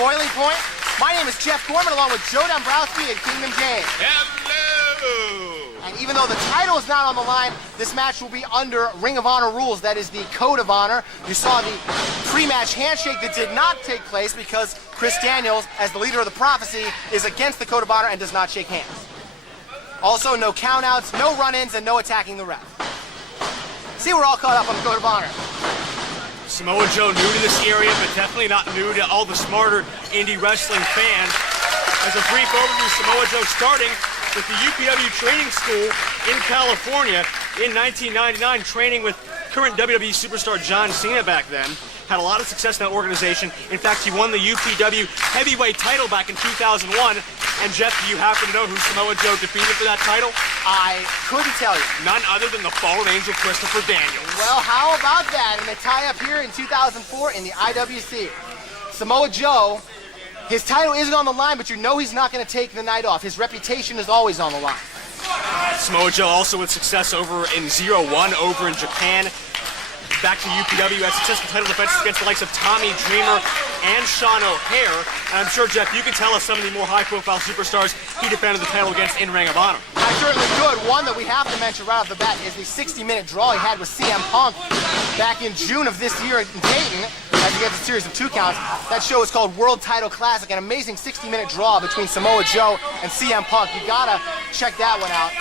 boiling point. My name is Jeff Gorman, along with Joe Dombrowski and Kingdom James. Hello! And even though the title is not on the line, this match will be under Ring of Honor rules. That is the Code of Honor. You saw the pre-match handshake that did not take place because Chris Daniels, as the leader of the Prophecy, is against the Code of Honor and does not shake hands. Also, no countouts, no run-ins, and no attacking the ref. See, we're all caught up on the Code of Honor. Samoa Joe new to this area, but definitely not new to all the smarter indie wrestling fans. As a brief overview, Samoa Joe starting with the UPW training school in California in 1999, training with current WWE superstar John Cena back then. Had a lot of success in that organization. In fact, he won the UPW heavyweight title back in 2001. And Jeff, do you happen to know who Samoa Joe defeated for that title? I couldn't tell you. None other than the fallen angel Christopher Daniels. Well, how about that? And they tie up here in 2004 in the IWC. Samoa Joe, his title isn't on the line, but you know he's not going to take the night off. His reputation is always on the line. Samoa Joe also with success over in 0-1 over in Japan. Back to UPW, had successful title defenses against the likes of Tommy Dreamer and Sean O'Hare. And I'm sure, Jeff, you can tell us some of the more high-profile superstars he defended the title against in Ring of Honor. I certainly could. One that we have to mention right off the bat is the 60-minute draw he had with CM Punk back in June of this year in Dayton, as he gets a series of 2 counts. That show is called World Title Classic, an amazing 60-minute draw between Samoa Joe and CM Punk. You gotta check that one out.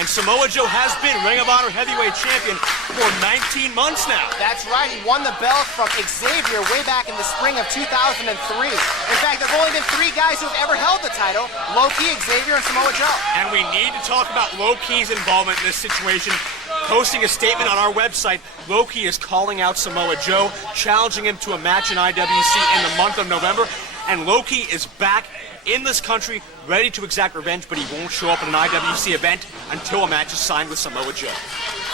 And Samoa Joe has been Ring of Honor heavyweight champion for 19 months now. That's right. He won the belt from Xavier way back in the spring of 2003. In fact, there have only been 3 guys who have ever held the title: Low-Ki, Xavier, and Samoa Joe. And we need to talk about Low-Ki's involvement in this situation. Posting a statement on our website, Low-Ki is calling out Samoa Joe, challenging him to a match in IWC in the month of November. And Low-Ki is back in this country, ready to exact revenge, but he won't show up at an IWC event until a match is signed with Samoa Joe.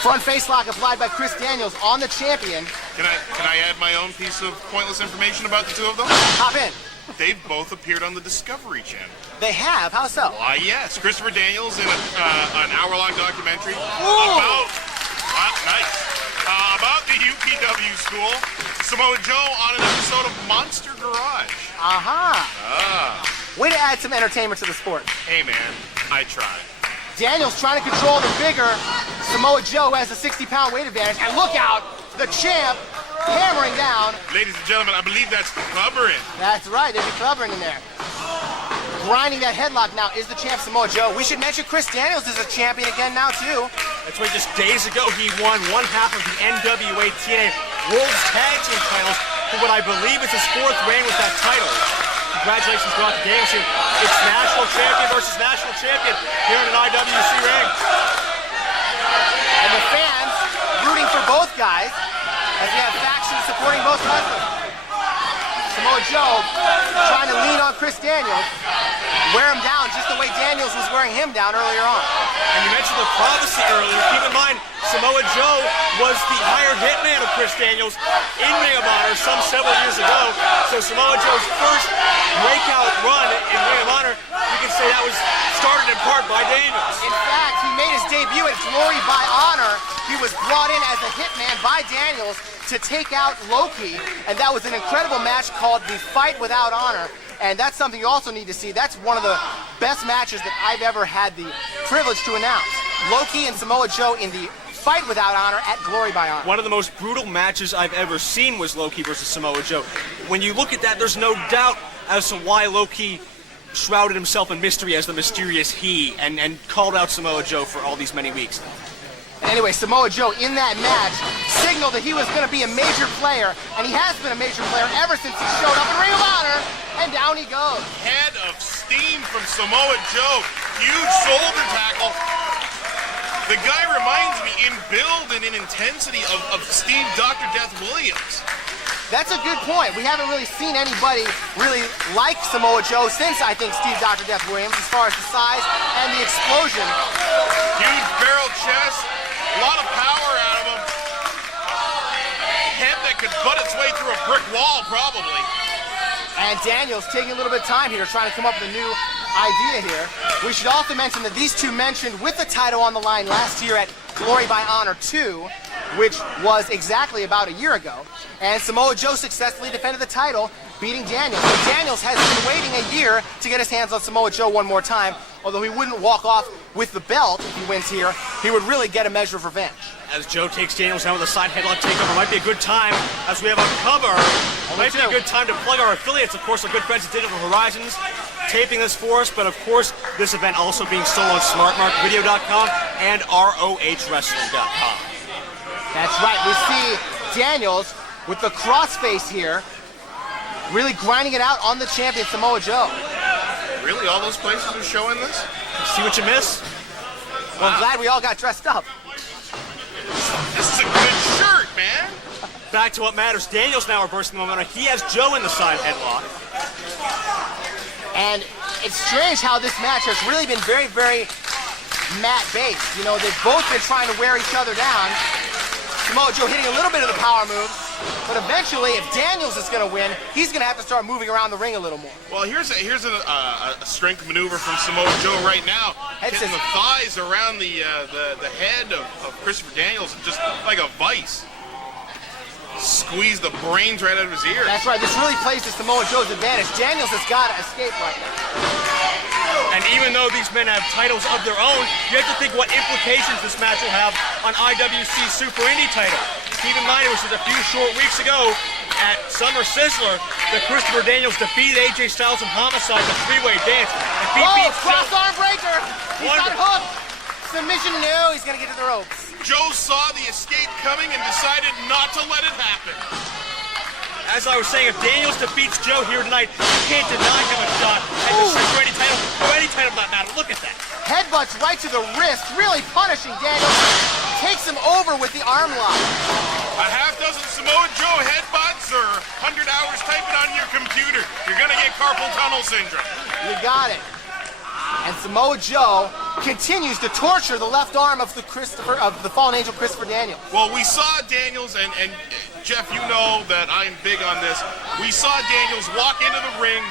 Front face lock applied by Chris Daniels on the champion. Can I add my own piece of pointless information about the 2 of them? Hop in. They've both appeared on the Discovery Channel. They have? How so? Why, yes. Christopher Daniels in an hour-long documentary about the UPW school. Samoa Joe on an episode of Monster Garage. Way to add some entertainment to the sport. Hey, man, I tried. Daniels trying to control the bigger Samoa Joe, has a 60-pound weight advantage. And look out, the champ hammering down. Ladies and gentlemen, I believe that's clubbering. That's right, there's a clubbering in there. Grinding that headlock now is the champ Samoa Joe. We should mention Chris Daniels is a champion again now, too. That's right, just days ago he won 1/2 of the NWA TNA World's Tag Team titles for what I believe is his 4th reign with that title. Congratulations to the games here. It's national champion versus national champion here in an IWC ring. And the fans rooting for both guys as we have factions supporting both wrestlers. Samoa Joe trying to lean on Chris Daniels, wear him down just the way Daniels was wearing him down earlier on. And you mentioned the Prophecy earlier. Keep in mind, Samoa Joe was the hired hitman of Chris Daniels in Ring of Honor several years ago. So Samoa Joe's first breakout run in Ring of Honor, you can say that was started in part by Daniels. In fact, he made his debut at Glory by Honor. He was brought in as a hitman by Daniels to take out Low-Ki, and that was an incredible match called the Fight Without Honor. And that's something you also need to see. That's one of the best matches that I've ever had the privilege to announce. Low-Ki and Samoa Joe in the Fight Without Honor at Glory by Honor. One of the most brutal matches I've ever seen was Low-Ki versus Samoa Joe. When you look at that, there's no doubt as to why Low-Ki shrouded himself in mystery as the mysterious he and called out Samoa Joe for all these many weeks. Anyway, Samoa Joe in that match signaled that he was going to be a major player, and he has been a major player ever since he showed up in Ring of Honor, and down he goes. Head of steam from Samoa Joe. Huge shoulder tackle. The guy reminds me in build and in intensity of Steve Dr. Death Williams. That's a good point. We haven't really seen anybody really like Samoa Joe since, I think, Steve Dr. Death Williams, as far as the size and the explosion. Huge barrel chest, a lot of power out of him. Head that could butt its way through a brick wall, probably. And Daniels taking a little bit of time here, trying to come up with a new idea here. We should also mention that these two mentioned with the title on the line last year at Glory by Honor 2, which was exactly about a year ago. And Samoa Joe successfully defended the title beating Daniels. So Daniels has been waiting a year to get his hands on Samoa Joe one more time. Although he wouldn't walk off with the belt if he wins here, he would really get a measure of revenge. As Joe takes Daniels down with a side headlock takeover, might be a good time, as we have on cover, might be a good time to plug our affiliates. Of course, our good friends at Digital Horizons taping this for us, but of course, this event also being sold on smartmarkvideo.com and ROHwrestling.com. That's right. We see Daniels with the crossface here, really grinding it out on the champion, Samoa Joe. Really? All those places are showing this? See what you miss? Well, I'm glad we all got dressed up. This is a good shirt, man. Back to what matters. Daniels now reversing the momentum. He has Joe in the side headlock. And it's strange how this match has really been very, very mat-based. You know, they've both been trying to wear each other down. Samoa Joe hitting a little bit of the power moves, but eventually, if Daniels is going to win, he's going to have to start moving around the ring a little more. Well, here's a strength maneuver from Samoa Joe right now. Hitting the thighs around the head of Christopher Daniels, just like a vice. Squeeze the brains right out of his ear. That's right. This really plays to Samoa Joe's advantage. Daniels has got to escape right now. And even though these men have titles of their own, you have to think what implications this match will have on IWC's Super Indie title. Keep in mind, it was just a few short weeks ago at Summer Sizzler that Christopher Daniels defeated AJ Styles and Homicide in the three-way dance. Cross arm breaker! He's got hooked! Submission, no, he's gonna get to the ropes. Joe saw the escape coming and decided not to let it happen. As I was saying, if Daniels defeats Joe here tonight, you can't deny him a shot at the Super Indie title or any title for that matter. Look at that. Headbutts right to the wrist, really punishing Daniels. Takes him over with the arm lock. A half dozen Samoa Joe headbutts or 100 hours typing on your computer. You're gonna get carpal tunnel syndrome. You got it. And Samoa Joe continues to torture the left arm of the fallen angel Christopher Daniels. Well, we saw Daniels, and Jeff, you know that I'm big on this. We saw Daniels walk into the ring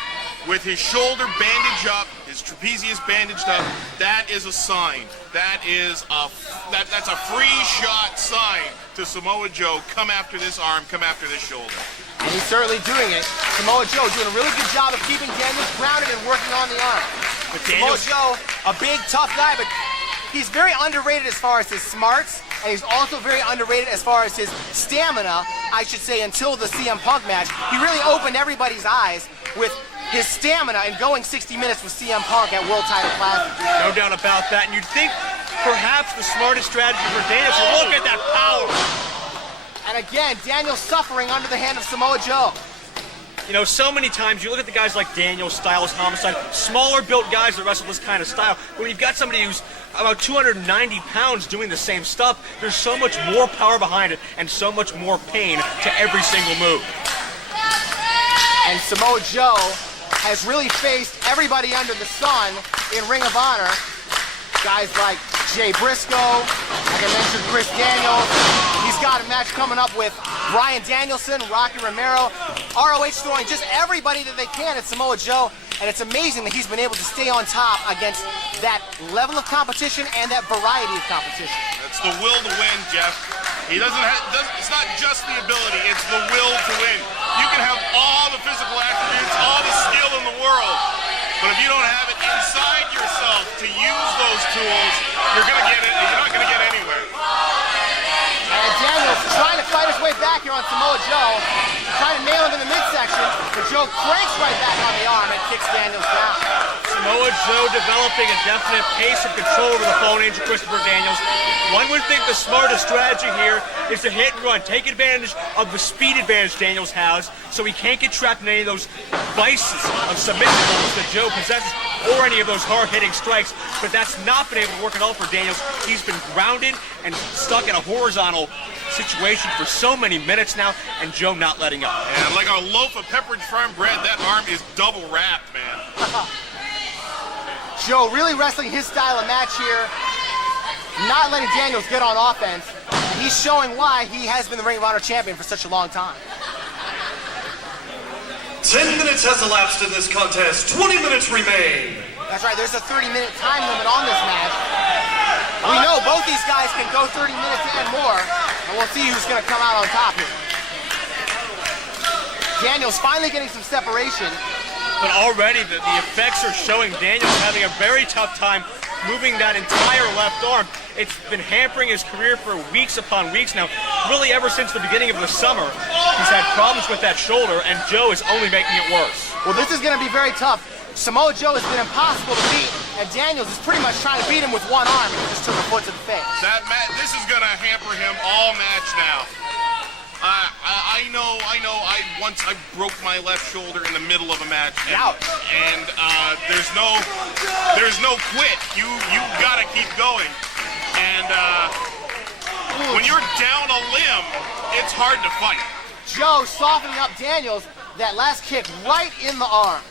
with his shoulder bandaged up, his trapezius bandaged up. That is a sign. That's a free shot sign to Samoa Joe. Come after this arm, come after this shoulder. And he's certainly doing it. Samoa Joe doing a really good job of keeping Daniels grounded and working on the arm. But Samoa Joe, a big, tough guy, but he's very underrated as far as his smarts, and he's also very underrated as far as his stamina, I should say, until the CM Punk match. He really opened everybody's eyes with his stamina and going 60 minutes with CM Punk at World Title Classic. No doubt about that. And you'd think perhaps the smartest strategy for Daniels, look at that power. And again, Daniels suffering under the hand of Samoa Joe. You know, so many times you look at the guys like Daniels, Styles, Homicide, smaller built guys that wrestle this kind of style. When you've got somebody who's about 290 pounds doing the same stuff, there's so much more power behind it and so much more pain to every single move. And Samoa Joe has really faced everybody under the sun in Ring of Honor. Guys like Jay Briscoe, like I mentioned, Chris Daniels. He's got a match coming up with Bryan Danielson, Rocky Romero, ROH throwing just everybody that they can at Samoa Joe. And it's amazing that he's been able to stay on top against that level of competition and that variety of competition. That's the will to win, Jeff. He it's not just the ability, it's the will to win. You can have all the physical attributes, all the skill in the world, but if you don't have it inside yourself to use those tools, you're not gonna get anywhere. And Daniels trying to fight his way back here on Samoa Joe, trying to nail him in the midsection, but Joe cranks right back on the arm and kicks Daniels down. Samoa Joe developing a definite pace of control over the fallen angel Christopher Daniels. One would think the smartest strategy here is to hit and run, take advantage of the speed advantage Daniels has, so he can't get trapped in any of those vices of submission moves that Joe possesses, or any of those hard-hitting strikes, but that's not been able to work at all for Daniels. He's been grounded and stuck in a horizontal situation for so many minutes now, and Joe not letting up. And like a loaf of Pepperidge Farm bread, that arm is double wrapped, man. Joe really wrestling his style of match here, not letting Daniels get on offense. He's showing why he has been the Ring of Honor champion for such a long time. 10 minutes has elapsed in this contest. 20 minutes remain. That's right, there's a 30-minute time limit on this match. We know both these guys can go 30 minutes and more, and we'll see who's going to come out on top here. Daniels finally getting some separation. But already the effects are showing Daniels having a very tough time moving that entire left arm. It's been hampering his career for weeks upon weeks now. Really ever since the beginning of the summer, he's had problems with that shoulder, and Joe is only making it worse. Well, this is going to be very tough. Samoa Joe has been impossible to beat, and Daniels is pretty much trying to beat him with one arm. He just took a foot to the face. This is going to hamper him all match now. I know. I broke my left shoulder in the middle of a match, and there's no quit. You gotta keep going. And when you're down a limb, it's hard to fight. Joe softening up Daniels. That last kick right in the arm.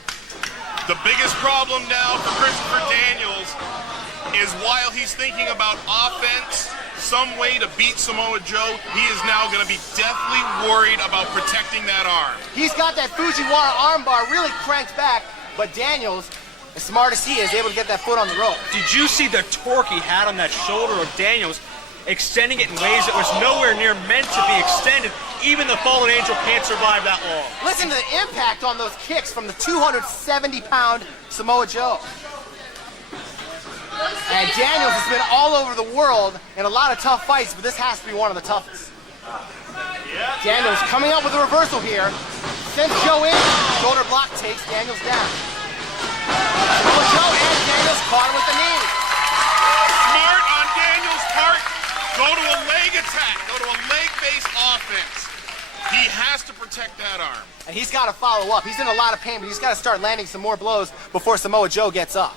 The biggest problem now for Christopher Daniels is while he's thinking about offense, some way to beat Samoa Joe, he is now going to be deathly worried about protecting that arm. He's got that Fujiwara armbar really cranked back, but Daniels, as smart as he is, able to get that foot on the rope. Did you see the torque he had on that shoulder of Daniels, extending it in ways that was nowhere near meant to be extended? Even the Fallen Angel can't survive that long. Listen to the impact on those kicks from the 270-pound Samoa Joe. And Daniels has been all over the world in a lot of tough fights, but this has to be one of the toughest. Daniels coming up with a reversal here. Sends Joe in. Shoulder block takes Daniels down. Samoa Joe and Daniels caught him with the knee. Smart on Daniels' part. Go to a leg attack. Go to a leg-based offense. He has to protect that arm. And he's got to follow up. He's in a lot of pain, but he's got to start landing some more blows before Samoa Joe gets up.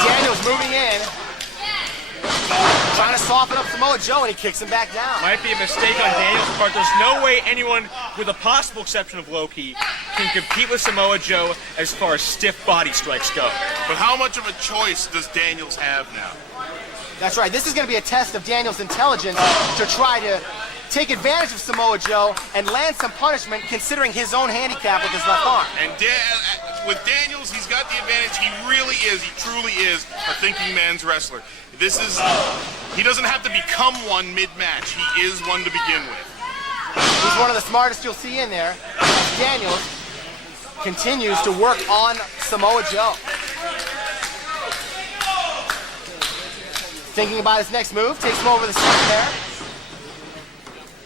Daniels moving in, trying to soften up Samoa Joe, and he kicks him back down. Might be a mistake on Daniels' part. There's no way anyone, with a possible exception of Low-Ki, can compete with Samoa Joe as far as stiff body strikes go. But how much of a choice does Daniels have now? That's right. This is going to be a test of Daniels' intelligence to try to take advantage of Samoa Joe and land some punishment considering his own handicap with his left arm. And with Daniels, he's got the advantage. He really is, he truly is a thinking man's wrestler. He doesn't have to become one mid-match. He is one to begin with. He's one of the smartest you'll see in there. Daniels continues to work on Samoa Joe. Thinking about his next move, takes him over the center there.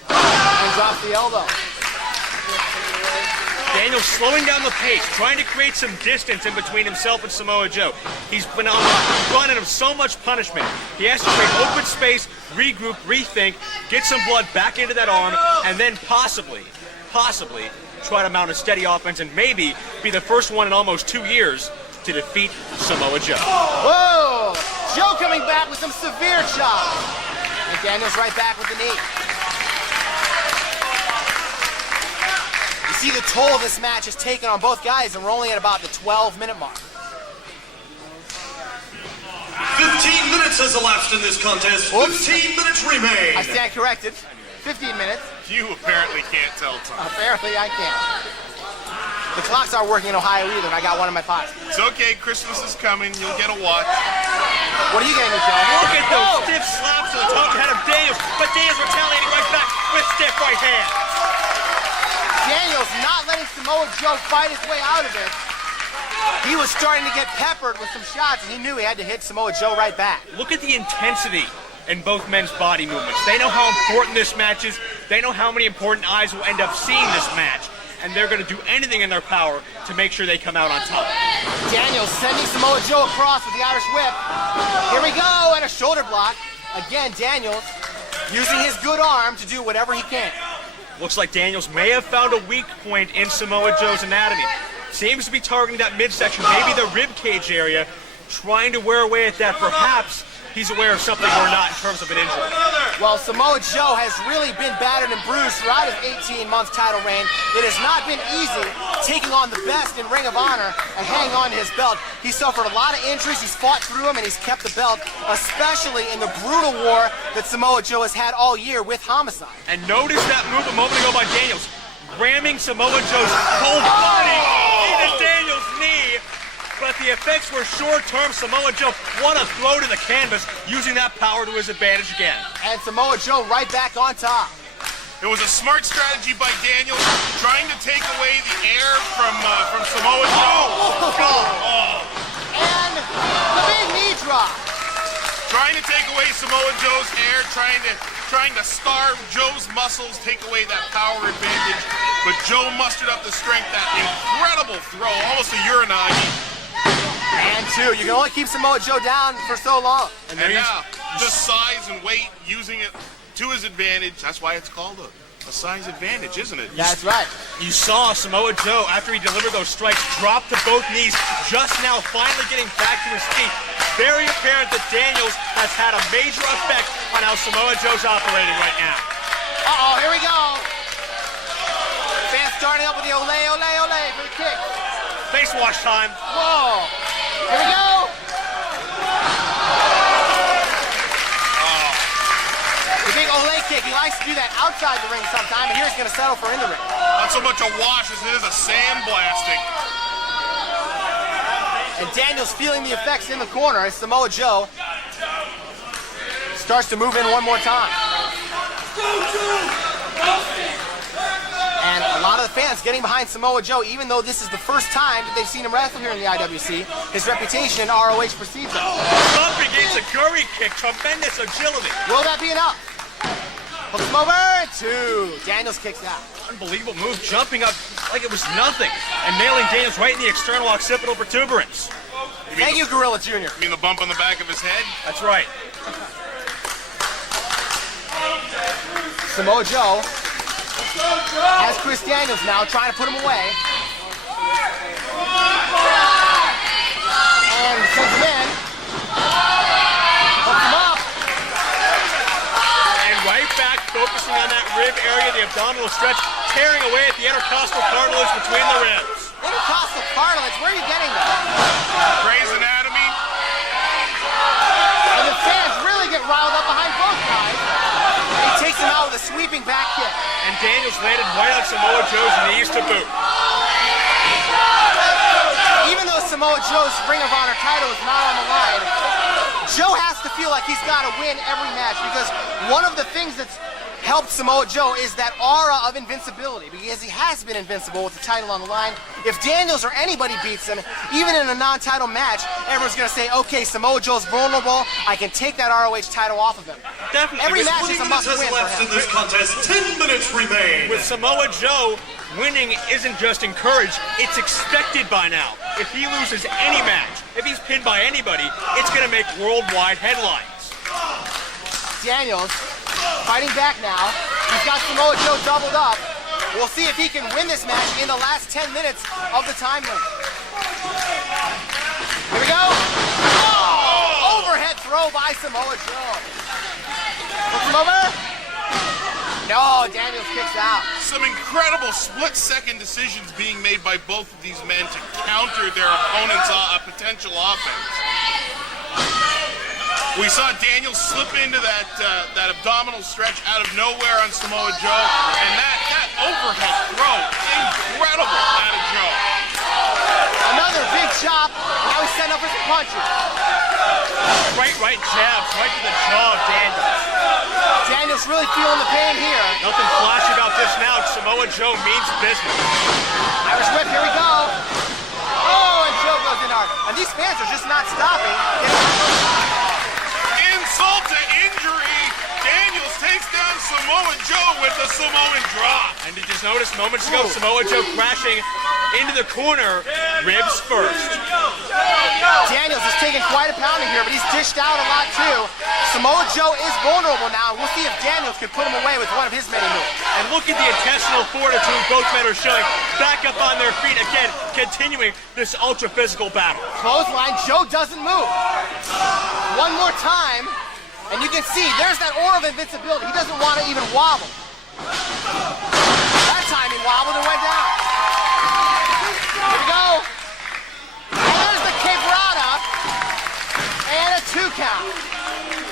And drops the elbow. Daniels slowing down the pace, trying to create some distance in between himself and Samoa Joe. He's been on the run of so much punishment. He has to create open space, regroup, rethink, get some blood back into that arm, and then possibly try to mount a steady offense and maybe be the first one in almost 2 years to defeat Samoa Joe. Whoa! Joe coming back with some severe chops. And Daniels right back with the knee. You see the toll this match has taken on both guys, and we're only at about the 12-minute mark. 15 minutes has elapsed in this contest. 15 minutes remain. I stand corrected. 15 minutes. You apparently can't tell time. Apparently I can't. The clocks aren't working in Ohio either, and I got one in my pocket. It's okay, Christmas is coming. You'll get a watch. What are you getting me, Joe? Look at those stiff slaps to the top head of Daniels, but Daniels retaliating right back with stiff right hand. Daniels not letting Samoa Joe fight his way out of it. He was starting to get peppered with some shots, and he knew he had to hit Samoa Joe right back. Look at the intensity in both men's body movements. They know how important this match is. They know how many important eyes will end up seeing this match. And they're going to do anything in their power to make sure they come out on top. Daniels sending Samoa Joe across with the Irish whip. Here we go, and a shoulder block. Again, Daniels using his good arm to do whatever he can. Looks like Daniels may have found a weak point in Samoa Joe's anatomy. Seems to be targeting that midsection, maybe the rib cage area, trying to wear away at that. Perhaps he's aware of something or not in terms of an injury. Well, Samoa Joe has really been battered and bruised throughout his 18-month title reign. It has not been easy taking on the best in Ring of Honor and hanging on to his belt. He suffered a lot of injuries. He's fought through them, and he's kept the belt, especially in the brutal war that Samoa Joe has had all year with Homicide. And notice that move a moment ago by Daniels, ramming Samoa Joe's whole body into Daniels' knee. But the effects were short-term. Samoa Joe, what a throw to the canvas, using that power to his advantage again. And Samoa Joe right back on top. It was a smart strategy by Daniels, trying to take away the air from Samoa Joe. And the big knee drop. Trying to take away Samoa Joe's air, trying to starve Joe's muscles, take away that power advantage. But Joe mustered up the strength, that incredible throw, almost a uranagi. And two, you can only keep Samoa Joe down for so long. And now, just size and weight, using it to his advantage. That's why it's called a size advantage, isn't it? That's right. You saw Samoa Joe, after he delivered those strikes, drop to both knees, just now finally getting back to his feet. Very apparent that Daniels has had a major effect on how Samoa Joe's operating right now. Uh-oh, here we go. Fans starting up with the ole, ole, ole for the kick. Face wash time. Whoa. Here we go. The big ole kick. He likes to do that outside the ring sometime, and here he's going to settle for in the ring. Not so much a wash as it is a sandblasting. And Daniels feeling the effects in the corner as Samoa Joe starts to move in one more time. And a lot of the fans getting behind Samoa Joe, even though this is the first time that they've seen him wrestle here in the IWC. His reputation in ROH precedes him. Up against a Curry kick, tremendous agility. Will that be enough? Hooks him over, two. Daniels kicks out. Unbelievable move, jumping up like it was nothing and nailing Daniels right in the external occipital protuberance. Thank you, Gorilla Jr. You mean the bump on the back of his head? That's right. Samoa Joe has Chris Daniels now trying to put him away. And sends him in. Hooks him up. And right back, focusing on that rib area, the abdominal stretch, tearing away at the intercostal cartilage between the ribs. Intercostal cartilage, where are you getting that? Grey's Anatomy. And the fans really get riled up behind both guys. And he takes him out with a sweeping back kick. And Daniels landed right on Samoa Joe's knees to boot. Even though Samoa Joe's Ring of Honor title is not on the line, Joe has to feel like he's got to win every match, because one of the things that's helped Samoa Joe is that aura of invincibility, because he has been invincible with the title on the line. If Daniels or anybody beats him, even in a non-title match, everyone's going to say, okay, Samoa Joe's vulnerable, I can take that ROH title off of him. Definitely. Every match is a must-win for left in him. this contest. 10 minutes remain. With Samoa Joe, winning isn't just encouraged, it's expected by now. If he loses any match, if he's pinned by anybody, it's going to make worldwide headlines. Daniels fighting back now. He's got Samoa Joe doubled up. We'll see if he can win this match in the last 10 minutes of the time limit. Here we go. Oh! Overhead throw by Samoa Joe. Puts him over. No, Daniels kicks out. Some incredible split-second decisions being made by both of these men to counter their opponent's potential offense. We saw Daniels slip into that abdominal stretch out of nowhere on Samoa Joe, and that overhead throw, incredible out of Joe. Another big chop. Now he's setting up for some punches. Right jabs, right to the jaw of Daniels. Daniels really feeling the pain here. Nothing flashy about this now. Samoa Joe means business. Irish whip, here we go. Oh, and Joe goes in hard. And these fans are just not stopping. Insult to injury. Daniels takes down Samoa Joe with the Samoan drop. And did you notice moments ago, Samoa Joe crashing into the corner, ribs first. Daniels is taking quite a pounding here, but he's dished out a lot too. Samoa Joe is vulnerable now. We'll see if Daniels can put him away with one of his many moves. And look at the intestinal fortitude both men are showing. Back up on their feet again, continuing this ultra-physical battle. Clothesline, Joe doesn't move. One more time, and you can see there's that aura of invincibility. He doesn't want to even wobble. That time he wobbled and went down. Here we go. And there's the quebrada. And a 2 count.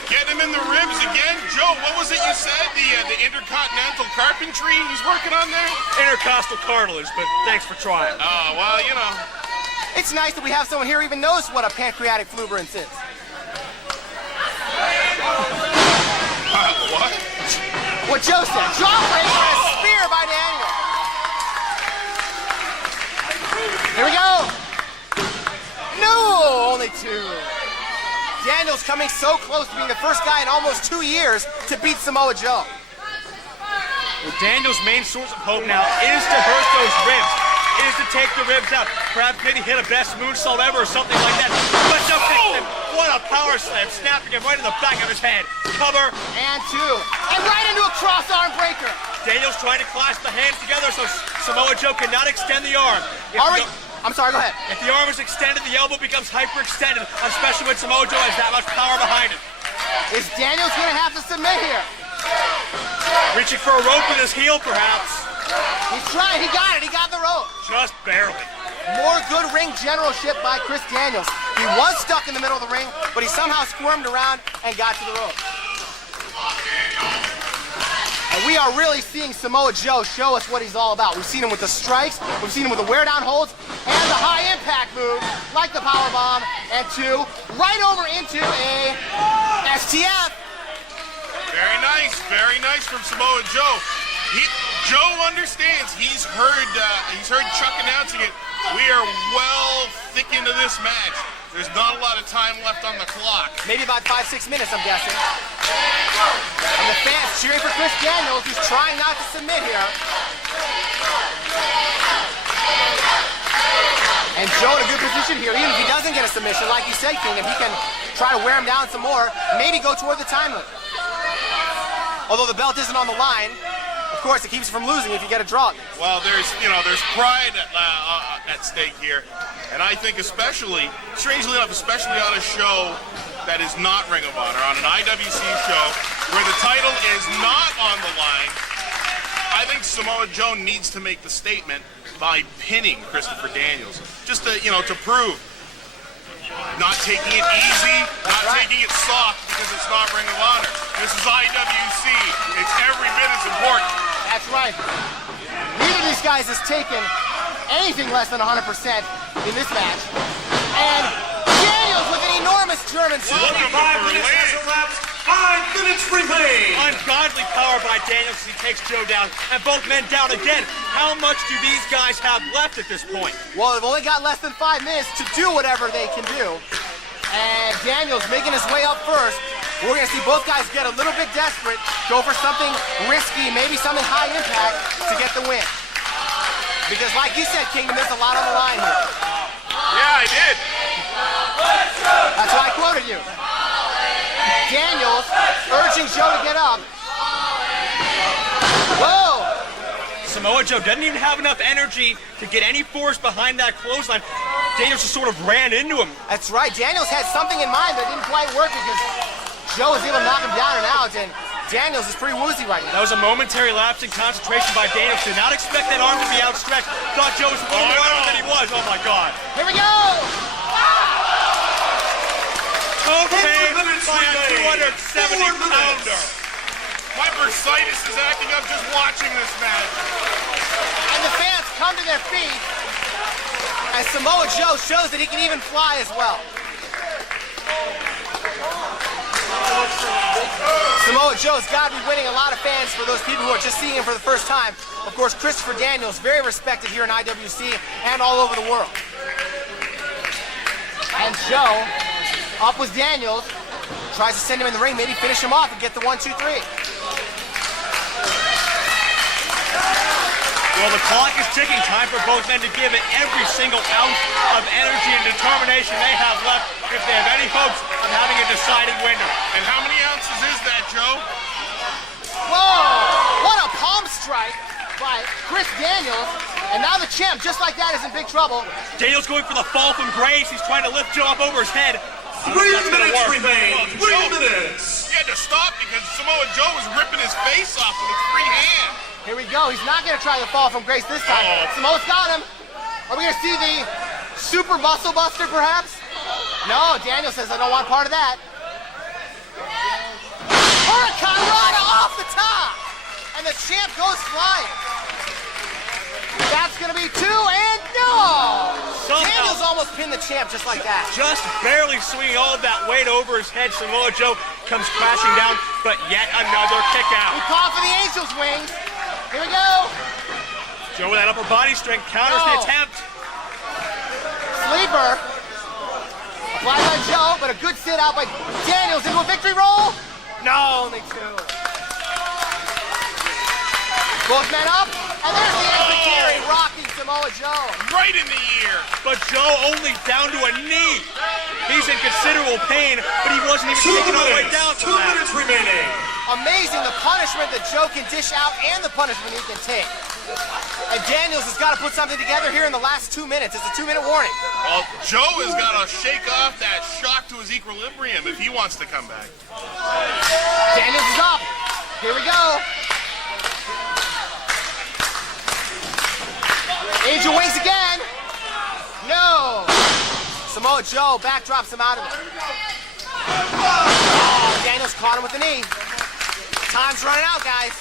Getting him in the ribs again. Joe, what was it you said? The intercontinental carpentry he's working on there? Intercostal cartilage, but thanks for trying. Oh, well, you know. It's nice that we have someone here who even knows what a pancreatic fluberance is. What? what Joe said. Jawbreaker and a spear by Daniels. Here we go. No, only 2. Daniels coming so close to being the first guy in almost 2 years to beat Samoa Joe. Well, Daniels' main source of hope now is to hurt those ribs. Is to take the ribs out. Perhaps maybe hit a best moonsault ever or something like that. But Joe picks him. What a power slam, snapping him right in the back of his head. Cover. And 2. And right into a cross arm breaker. Daniels trying to clasp the hands together so Samoa Joe cannot extend the arm. I'm sorry, go ahead. If the arm is extended, the elbow becomes hyperextended, especially when Samoa Joe has that much power behind it. Is Daniels going to have to submit here? Reaching for a rope with his heel, perhaps. He's trying. He got it. He got the rope. Just barely. More good ring generalship by Chris Daniels. He was stuck in the middle of the ring, but he somehow squirmed around and got to the rope. And we are really seeing Samoa Joe show us what he's all about. We've seen him with the strikes, we've seen him with the wear down holds, and the high impact move, like the power bomb, and 2, right over into a STF. Very nice from Samoa Joe. Joe understands. He's heard Chuck announcing it. We are well thick into this match. There's not a lot of time left on the clock. Maybe about 5-6 minutes, I'm guessing. And the fans cheering for Chris Daniels, who's trying not to submit here. And Joe in a good position here, even if he doesn't get a submission, like you said, King, if he can try to wear him down some more, maybe go toward the time limit. Although the belt isn't on the line, of course, it keeps you from losing if you get a draw. Well, there's pride at stake here, and I think especially, strangely enough, especially on a show that is not Ring of Honor, on an IWC show where the title is not on the line, I think Samoa Joe needs to make the statement by pinning Christopher Daniels, just to prove. Not taking it easy, not taking it soft because it's not Ring of Honor. This is IWC. It's every bit as important. That's right. Neither of these guys has taken anything less than 100% in this match. And Daniels with an enormous German suplex. 5 minutes has elapsed. 5 minutes remain. Ungodly power by Daniels as he takes Joe down, and both men down again. How much do these guys have left at this point? Well, they've only got less than 5 minutes to do whatever they can do. And Daniels making his way up first. We're going to see both guys get a little bit desperate, go for something risky, maybe something high impact to get the win. Because like you said, Kingdom, there's a lot on the line here. Yeah, I did. That's why I quoted you. Daniels urging Joe to get up. Whoa! Samoa Joe doesn't even have enough energy to get any force behind that clothesline. Daniels just sort of ran into him. That's right. Daniels had something in mind that didn't quite work because Joe was able to knock him down and out, and Daniels is pretty woozy right now. That was a momentary lapse in concentration by Daniels. Did not expect that arm to be outstretched. Thought Joe was a little more armed than he was. Oh my God. Here we go! Cocaine by a 270-pounder. My bursitis is acting up just watching this match. And the fans come to their feet as Samoa Joe shows that he can even fly as well. Samoa Joe's got to be winning a lot of fans for those people who are just seeing him for the first time. Of course, Christopher Daniels, very respected here in IWC and all over the world. And Joe, up with Daniels, tries to send him in the ring, maybe finish him off and get the 1, 2, 3. Well, the clock is ticking. Time for both men to give it every single ounce of energy and determination they have left if they have any hopes of having a decided winner. And how many ounces is that, Joe? Whoa! What a palm strike by Chris Daniels. And now the champ, just like that, is in big trouble. Daniels going for the fall from grace. He's trying to lift Joe up over his head. 3 minutes remain. 3 minutes. He had to stop because Samoa Joe was ripping his face off with his free hand. Here we go. He's not going to try the fall from grace this time. Samoa's got him. Are we going to see the super muscle buster, perhaps? No, Daniel says, I don't want part of that. Hurricane Rana off the top. And the champ goes flying. That's going to be 2, and no! Somehow, Daniels almost almost pinned the champ just like that. Just barely swinging all of that weight over his head. Samoa Joe comes crashing down, but yet another kick out. We call for the Angel's wings. Here we go. Joe with that upper body strength counters the attempt. Sleeper. Applied by Joe, but a good sit out by Daniels into a victory roll. No, only two. Both men up, and there's the extra carry, rocking Samoa Joe. Right in the ear. But Joe only down to a knee. He's in considerable pain, but he wasn't even 2 taken all the way minutes. down 2 from that. minutes remaining. Amazing the punishment that Joe can dish out and the punishment he can take. And Daniels has got to put something together here in the last 2 minutes. It's a 2-minute warning. Well, Joe has got to shake off that shock to his equilibrium if he wants to come back. Daniels is up. Here we go. Angel wings again. No. Samoa Joe backdrops him out of it. Oh, Daniels caught him with the knee. Time's running out, guys.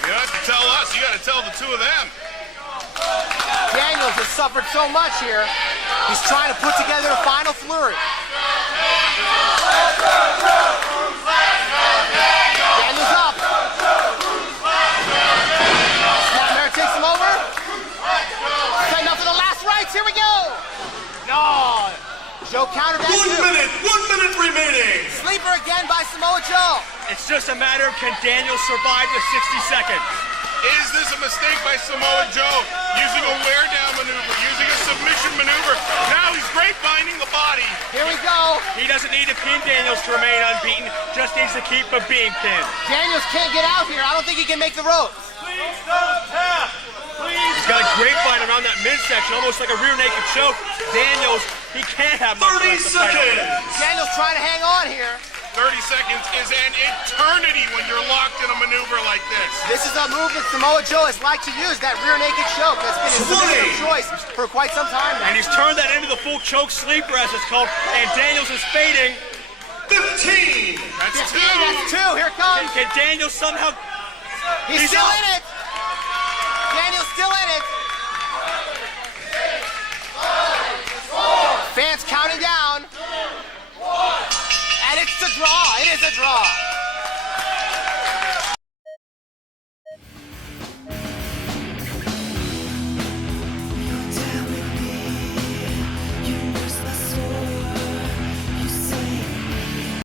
You don't have to tell us. You got to tell the two of them. Daniels has suffered so much here. He's trying to put together a final flurry. Daniels up. Snapmare takes him over. Setting up for the last rites. Here we go. No. Joe countered that 1 too. minute. 1 minute remaining. Sleeper again by Samoa Joe. It's just a matter of can Daniels survive the 60 seconds. Is this a mistake by Samoa Joe? Using a wear-down maneuver, using a submission maneuver. Now he's grapevining the body. Here we go. He doesn't need to pin Daniels to remain unbeaten, just needs to keep from being pinned. Daniels can't get out here. I don't think he can make the ropes. Please don't tap. Please. He's got a grapevine around that midsection, almost like a rear naked choke. Daniels, he can't have much 30 left to fight over. seconds. Daniels trying to hang on here. 30 seconds is an eternity when you're locked in a maneuver like this. This is a move that Samoa Joe has liked to use, that rear naked choke. That's been his submission of choice for quite some time now. And he's turned that into the full choke sleeper, as it's called, and Daniels is fading. 15. That's 15, two. that's two. Here it comes. Can Daniels somehow... He's still out. in it. Daniel's still in it.